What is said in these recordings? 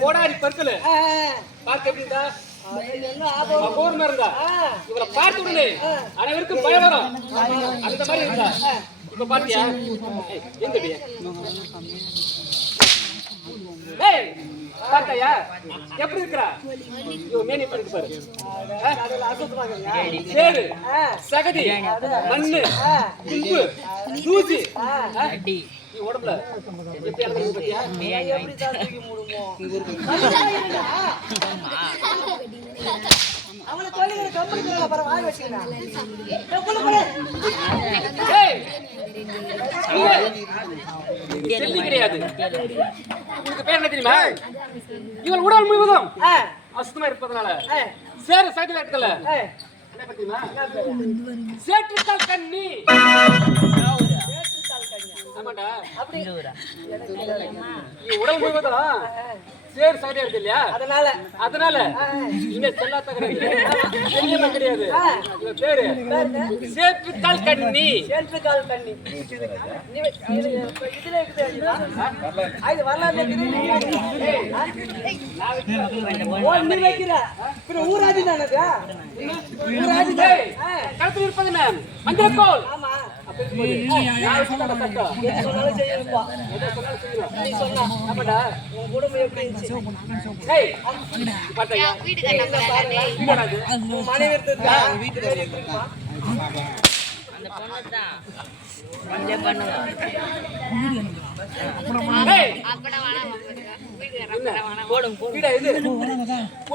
கோடாரி பற்களு பார்த்து எப்படிதா அபூர்வமா இருந்தா இவரை பார்த்து உடனே அனைவருக்கும் பயம் வரும். அந்த மாதிரி இருந்தா இப்ப பாத்தியா எங்கடியா பார்த்தாயா எப்படி இருக்கிறா? மேனி பண்ணிட்டு பாரு. சேரு சகதி மண்ணு கும்பு தூசி உடம்புல கிடையாது. உங்களுக்கு பேர் என்ன தெரியுமா? இவள் உடல் முழுவதும் அசுத்தமா இருப்பதனால சேர சகதி இடத்துல என்ன பத்தியுமா சேற்றுக்கால் கண்ணி. ஆமாண்டா உடல் முழுவதும் சேர் சகதியா இருக்கு இல்லையா? அதனால இங்க செல்லாத கிடையாது. இவ பேரு சேற்றுக்கால் கண்ணி. சேற்றுக்கால் கண்ணி ஊராதி களத்தில் இருப்பது மஞ்சள்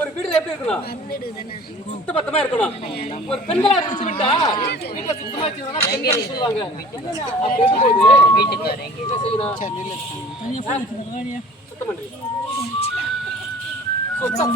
ஒரு வீடுல எப்படி இருக்கணும்? சுத்த பத்தமா இருக்கணும். ஒரு பெண்களா இருந்து விட்டா வீட்டுல சுத்தமா வச்சுக்கணும் பெண்கள் சொல்லுவாங்க. சுத்தம் பண்றீங்க சுத்தம்